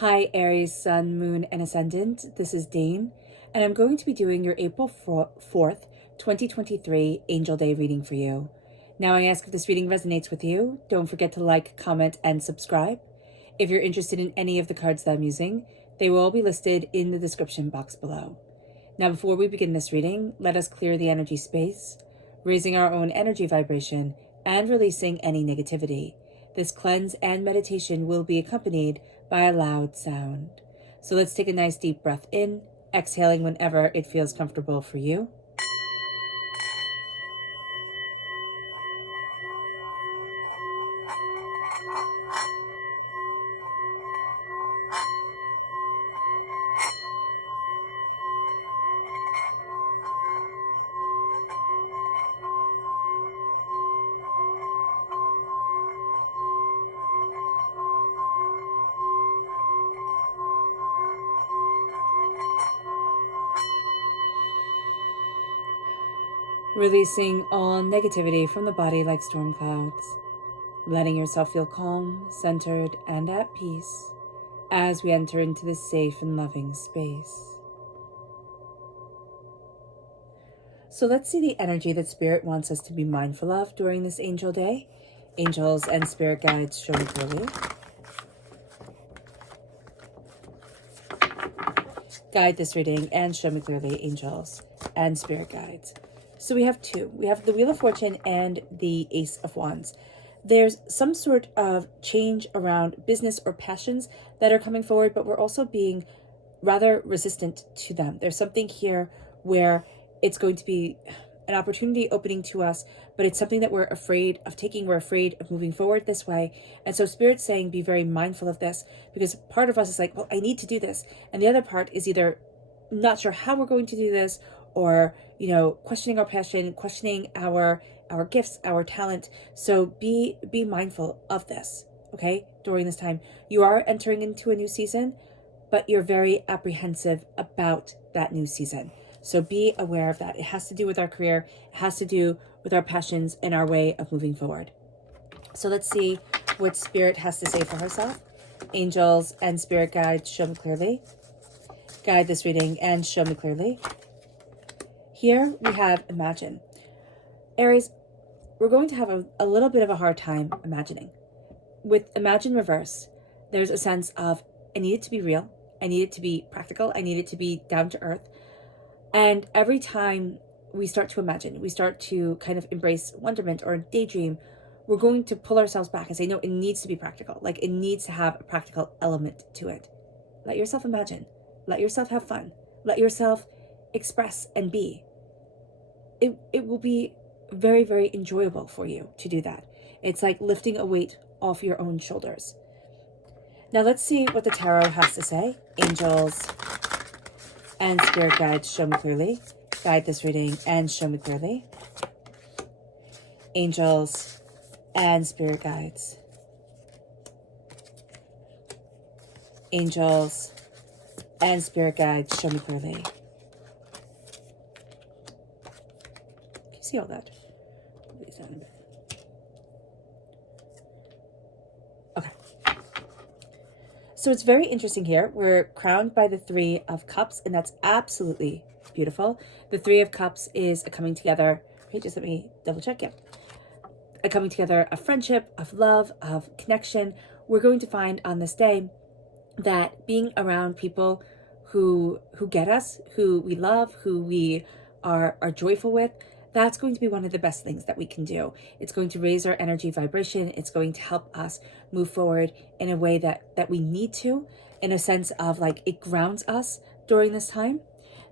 Hi, Aries, Sun, Moon, and Ascendant. This is Dane, and I'm going to be doing your April 4th, 2023 Angel Day reading for you. Now, I ask if this reading resonates with you. Don't forget to like, comment, and subscribe. If you're interested in any of the cards that I'm using, they will all be listed in the description box below. Now, before we begin this reading, let us clear the energy space, raising our own energy vibration and releasing any negativity. This cleanse and meditation will be accompanied by a loud sound. So let's take a nice deep breath in, exhaling whenever it feels comfortable for you. Releasing all negativity from the body like storm clouds, letting yourself feel calm, centered, and at peace as we enter into this safe and loving space. So let's see the energy that Spirit wants us to be mindful of during this Angel Day. Angels and Spirit guides show me clearly. Guide this reading and show me clearly, angels and spirit guides. So we have two. We have the Wheel of Fortune and the Ace of Wands. There's some sort of change around business or passions that are coming forward, but we're also being rather resistant to them. There's something here where it's going to be an opportunity opening to us, but it's something that we're afraid of taking. We're afraid of moving forward this way. And so Spirit's saying be very mindful of this, because part of us is like, well, I need to do this. And the other part is either not sure how we're going to do this, or, questioning our passion, questioning our gifts, our talent. So be mindful of this, okay? During this time, you are entering into a new season, but you're very apprehensive about that new season. So be aware of that. It has to do with our career. It has to do with our passions and our way of moving forward. So let's see what Spirit has to say for herself. Angels and Spirit guides, show me clearly. Guide this reading and show me clearly. Here we have Imagine. Aries, we're going to have a little bit of a hard time imagining. With Imagine reverse, there's a sense of, I need it to be real. I need it to be practical. I need it to be down to earth. And every time we start to imagine, we start to kind of embrace wonderment or daydream, we're going to pull ourselves back and say, no, it needs to be practical. Like, it needs to have a practical element to it. Let yourself imagine. Let yourself have fun. Let yourself express and be. It will be very, very enjoyable for you to do that. It's like lifting a weight off your own shoulders. Now let's see what the tarot has to say. Angels and Spirit guides, show me clearly. Guide this reading and show me clearly. Angels and Spirit guides. Angels and Spirit guides, show me clearly. Can you see all that? Okay. So it's very interesting here. We're crowned by the Three of Cups, and that's absolutely beautiful. The Three of Cups is a coming together. Okay, just let me double check. Yeah. A coming together of friendship, of love, of connection. We're going to find on this day that being around people who get us, who we love, who we are joyful with, that's going to be one of the best things that we can do. It's going to raise our energy vibration. It's going to help us move forward in a way that we need to, in a sense of like it grounds us during this time.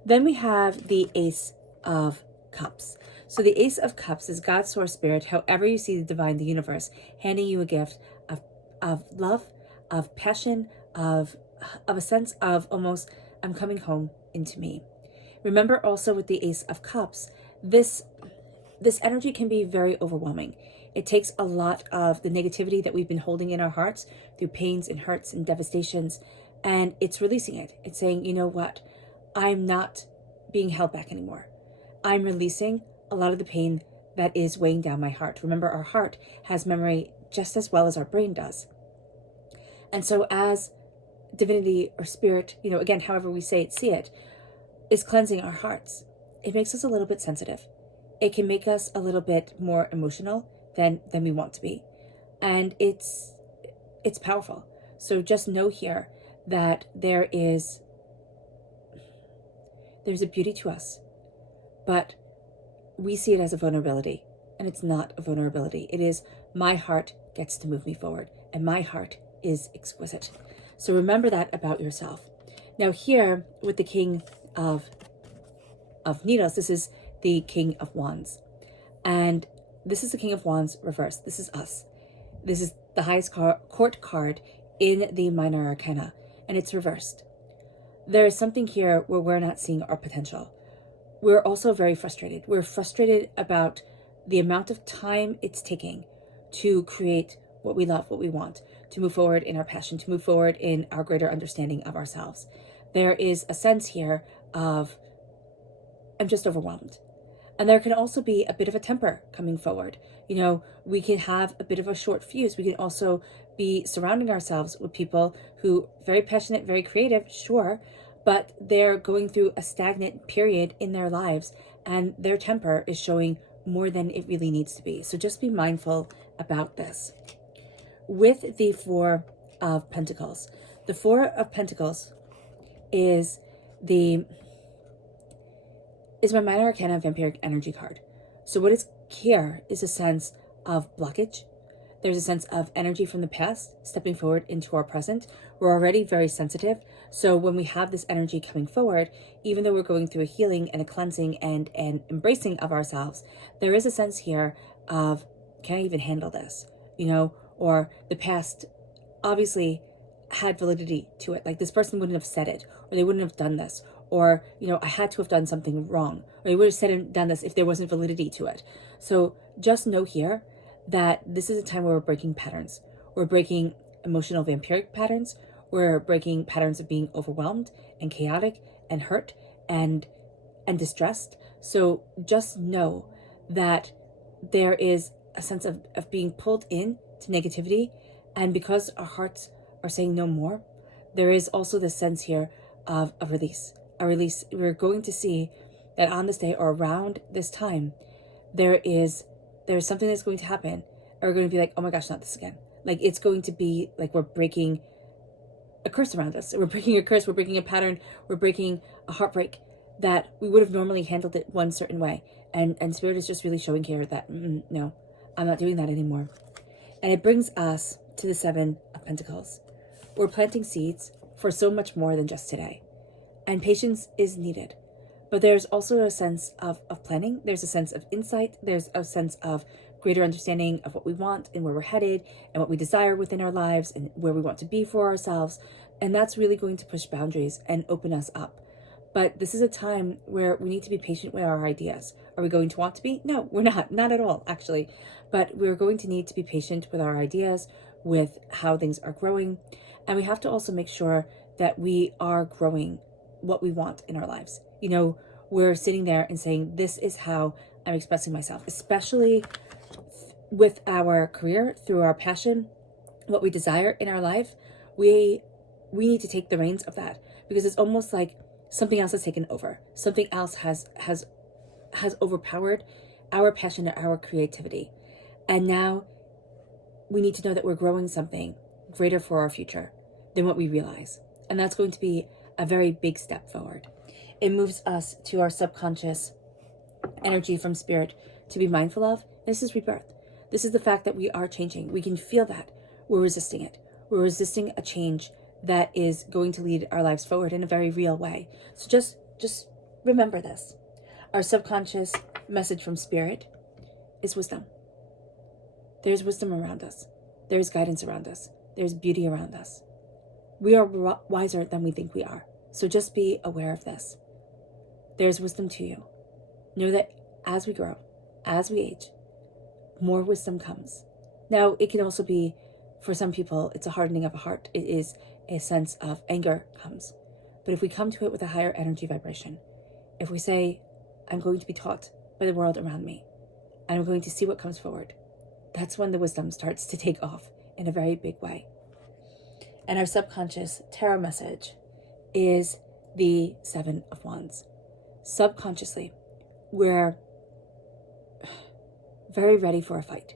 Then we have the Ace of Cups. So the Ace of Cups is God's source spirit, however you see the divine, the universe, handing you a gift of love, of passion, of a sense of almost, I'm coming home into me. Remember also with the Ace of Cups, this energy can be very overwhelming. It takes a lot of the negativity that we've been holding in our hearts through pains and hurts and devastations, and it's releasing it. It's saying, you know what? I'm not being held back anymore. I'm releasing a lot of the pain that is weighing down my heart. Remember, our heart has memory just as well as our brain does. And so as divinity or spirit, again, however we say it, see it, is cleansing our hearts, it makes us a little bit sensitive. It can make us a little bit more emotional than we want to be. And it's powerful. So just know here that there's a beauty to us, but we see it as a vulnerability, and it's not a vulnerability. It is, my heart gets to move me forward, and my heart is exquisite. So remember that about yourself. Now here with the King of Needles, this is the King of Wands, and this is the King of Wands reversed. This is us. This is the highest court card in the minor arcana, and it's reversed. There is something here where we're not seeing our potential. We're also very frustrated. We're frustrated about the amount of time it's taking to create what we love, what we want, to move forward in our passion, to move forward in our greater understanding of ourselves. There is a sense here of, I'm just overwhelmed. And there can also be a bit of a temper coming forward. We can have a bit of a short fuse. We can also be surrounding ourselves with people who very passionate, very creative, sure, but they're going through a stagnant period in their lives, and their temper is showing more than it really needs to be. So just be mindful about this. With the Four of Pentacles, the Four of Pentacles is my minor arcana vampiric energy card. So what is here is a sense of blockage. There's a sense of energy from the past stepping forward into our present. We're already very sensitive. So when we have this energy coming forward, even though we're going through a healing and a cleansing and embracing of ourselves, there is a sense here of, can I even handle this? Or the past obviously had validity to it. Like, this person wouldn't have said it, or they wouldn't have done this, or, I had to have done something wrong, or they would have said and done this if there wasn't validity to it. So just know here that this is a time where we're breaking patterns. We're breaking emotional vampiric patterns. We're breaking patterns of being overwhelmed and chaotic and hurt and distressed. So just know that there is a sense of being pulled in to negativity. And because our hearts are saying no more, there is also this sense here of a release. A release. We're going to see that on this day or around this time, there's something that's going to happen. And we're going to be like, oh my gosh, not this again. Like, it's going to be like we're breaking a curse around us. We're breaking a curse. We're breaking a pattern. We're breaking a heartbreak that we would have normally handled it one certain way. And Spirit is just really showing here that, no, I'm not doing that anymore. And it brings us to the Seven of Pentacles. We're planting seeds for so much more than just today. And patience is needed. But there's also a sense of planning. There's a sense of insight. There's a sense of greater understanding of what we want and where we're headed and what we desire within our lives and where we want to be for ourselves. And that's really going to push boundaries and open us up. But this is a time where we need to be patient with our ideas. Are we going to want to be? No, we're not at all, actually. But we're going to need to be patient with our ideas, with how things are growing. And we have to also make sure that we are growing what we want in our lives. We're sitting there and saying, this is how I'm expressing myself, especially with our career, through our passion, what we desire in our life. We need to take the reins of that, because it's almost like something else has taken over. Something else has overpowered our passion and our creativity. And now we need to know that we're growing something greater for our future than what we realize. And that's going to be a very big step forward. It moves us to our subconscious energy from Spirit to be mindful of. This is rebirth. This is the fact that we are changing. We can feel that. We're resisting it. We're resisting a change that is going to lead our lives forward in a very real way. So just remember this. Our subconscious message from Spirit is wisdom. There's wisdom around us. There's guidance around us. There's beauty around us. We are wiser than we think we are. So just be aware of this. There's wisdom to you. Know that as we grow, as we age, more wisdom comes. Now, it can also be, for some people, it's a hardening of a heart. It is a sense of anger comes. But if we come to it with a higher energy vibration, if we say, I'm going to be taught by the world around me, and I'm going to see what comes forward, that's when the wisdom starts to take off in a very big way. And our subconscious tarot message is the Seven of Wands. Subconsciously, we're very ready for a fight.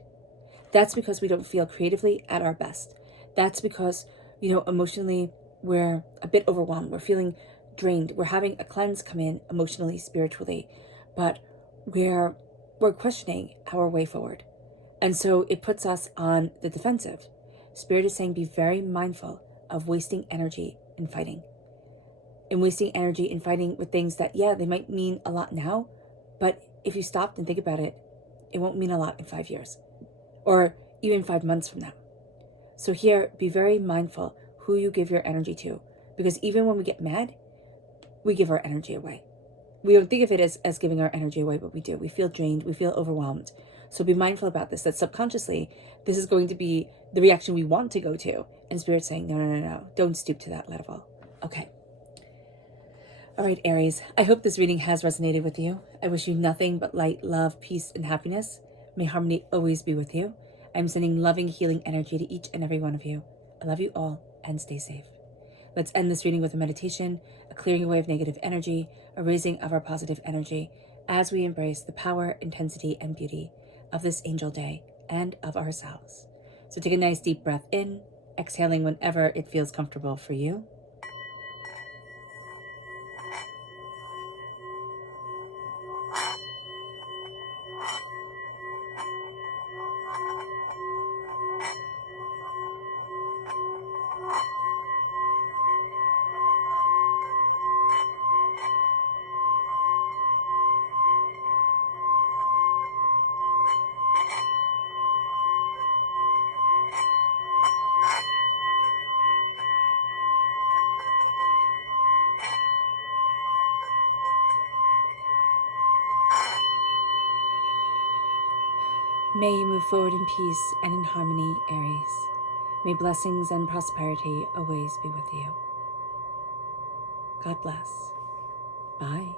That's because we don't feel creatively at our best. That's because, emotionally, we're a bit overwhelmed. We're feeling drained. We're having a cleanse come in emotionally, spiritually, but we're questioning our way forward. And so it puts us on the defensive. Spirit is saying be very mindful of wasting energy in fighting. And wasting energy in fighting with things that, they might mean a lot now, but if you stopped and think about it, it won't mean a lot in 5 years or even 5 months from now. So here, be very mindful who you give your energy to, because even when we get mad, we give our energy away. We don't think of it as giving our energy away, but we do. We feel drained. We feel overwhelmed. So be mindful about this, that subconsciously, this is going to be the reaction we want to go to. And Spirit's saying, no. Don't stoop to that level. Okay. All right, Aries. I hope this reading has resonated with you. I wish you nothing but light, love, peace, and happiness. May harmony always be with you. I'm sending loving, healing energy to each and every one of you. I love you all, and stay safe. Let's end this reading with a meditation, a clearing away of negative energy, a raising of our positive energy, as we embrace the power, intensity, and beauty of this angel day and of ourselves. So take a nice deep breath in, exhaling whenever it feels comfortable for you. May you move forward in peace and in harmony, Aries. May blessings and prosperity always be with you. God bless. Bye.